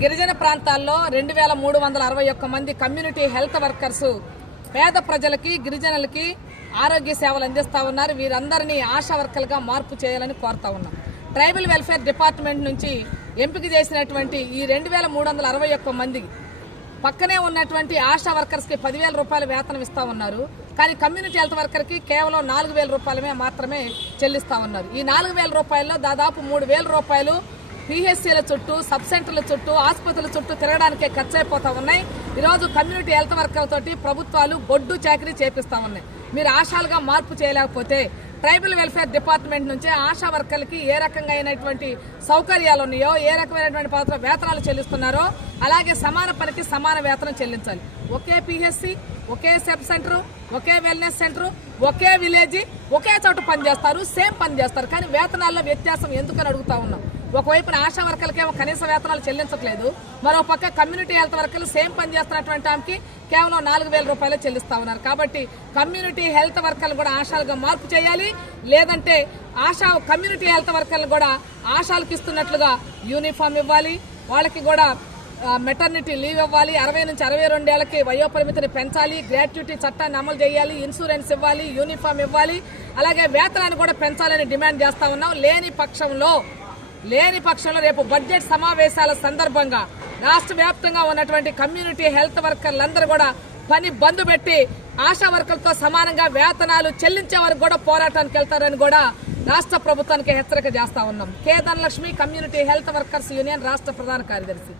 గిరిజన ప్రాంతాల్లో 2361 మంది కమ్యూనిటీ హెల్త్ వర్కర్స్ పేద ప్రజలకి గిరిజనులకి ఆరోగ్య సేవలు అందిస్తా ఉన్నారు. వీరందరినీ ఆశా వర్కర్లుగా మార్పు చేయాలని కోరుతా ఉన్నాం. ట్రైబల్ వెల్ఫేర్ డిపార్ట్మెంట్ నుంచి ఎంపిక చేసినటువంటి ఈ 2361 మంది పక్కనే ఉన్నటువంటి ఆశా వర్కర్స్కి 10,000 రూపాయల వేతనం ఇస్తా ఉన్నారు. కానీ కమ్యూనిటీ హెల్త్ వర్కర్కి కేవలం 4,000 రూపాయలమే మాత్రమే చెల్లిస్తా ఉన్నారు. ఈ 4,000 రూపాయల్లో దాదాపు 3,000 రూపాయలు పిహెచ్సిల చుట్టూ, సబ్ సెంటర్ల చుట్టూ, ఆసుపత్రుల చుట్టూ తిరగడానికే ఖర్చు అయిపోతా ఉన్నాయి. ఈరోజు కమ్యూనిటీ హెల్త్ వర్కర్లతోటి ప్రభుత్వాలు గొడ్డు చాకరీ చేపిస్తా ఉన్నాయి. మీరు ఆశాలుగా మార్పు చేయలేకపోతే ట్రైబల్ వెల్ఫేర్ డిపార్ట్మెంట్ నుంచే ఆశా వర్కర్లకి ఏ రకంగా అయినటువంటి సౌకర్యాలు ఉన్నాయో, ఏ రకమైనటువంటి పాత్ర వేతనాలు చెల్లిస్తున్నారో అలాగే సమాన పనికి సమాన వేతనం చెల్లించాలి. ఒకే పిహెచ్సి, ఒకే సబ్ సెంటర్, ఒకే వెల్నెస్ సెంటర్, ఒకే విలేజ్, ఒకే చోట పనిచేస్తారు, సేమ్ పని చేస్తారు. కానీ వేతనాల్లో వ్యత్యాసం ఎందుకని అడుగుతా ఉన్నాం. ఒకవైపున ఆశా వర్కర్లకేమో కనీస వేతనాలు చెల్లించట్లేదు, మరో పక్క కమ్యూనిటీ హెల్త్ వర్కర్లు సేమ్ పని చేస్తున్నటువంటి ఆమెకి కేవలం 4,000 రూపాయలు చెల్లిస్తా ఉన్నారు. కాబట్టి కమ్యూనిటీ హెల్త్ వర్కర్లు కూడా ఆశాలుగా మార్పు చేయాలి. లేదంటే కమ్యూనిటీ హెల్త్ వర్కర్లు కూడా ఆశాలకు ఇస్తున్నట్లుగా యూనిఫామ్ ఇవ్వాలి, వాళ్ళకి కూడా మెటర్నిటీ లీవ్ ఇవ్వాలి, 60 నుంచి 62 ఏళ్లకి వయోపరిమితిని పెంచాలి, గ్రాట్యుటీ చట్టాన్ని అమలు చేయాలి, ఇన్సూరెన్స్ ఇవ్వాలి, యూనిఫామ్ ఇవ్వాలి, అలాగే వేతనాన్ని కూడా పెంచాలని డిమాండ్ చేస్తా ఉన్నాం. లేని పక్షంలో రేపు బడ్జెట్ సమావేశాల సందర్భంగా రాష్ట్ర వ్యాప్తంగా ఉన్నటువంటి కమ్యూనిటీ హెల్త్ వర్కర్లందరూ కూడా పని బంద్ పెట్టి ఆశా వర్కర్లతో సమానంగా వేతనాలు చెల్లించే వరకు కూడా పోరాటానికి వెళ్తారని కూడా రాష్ట్ర ప్రభుత్వానికి హెచ్చరిక చేస్తా ఉన్నాం. K Dhanalakshmi, community health workers union రాష్ట్ర ప్రధాన కార్యదర్శి.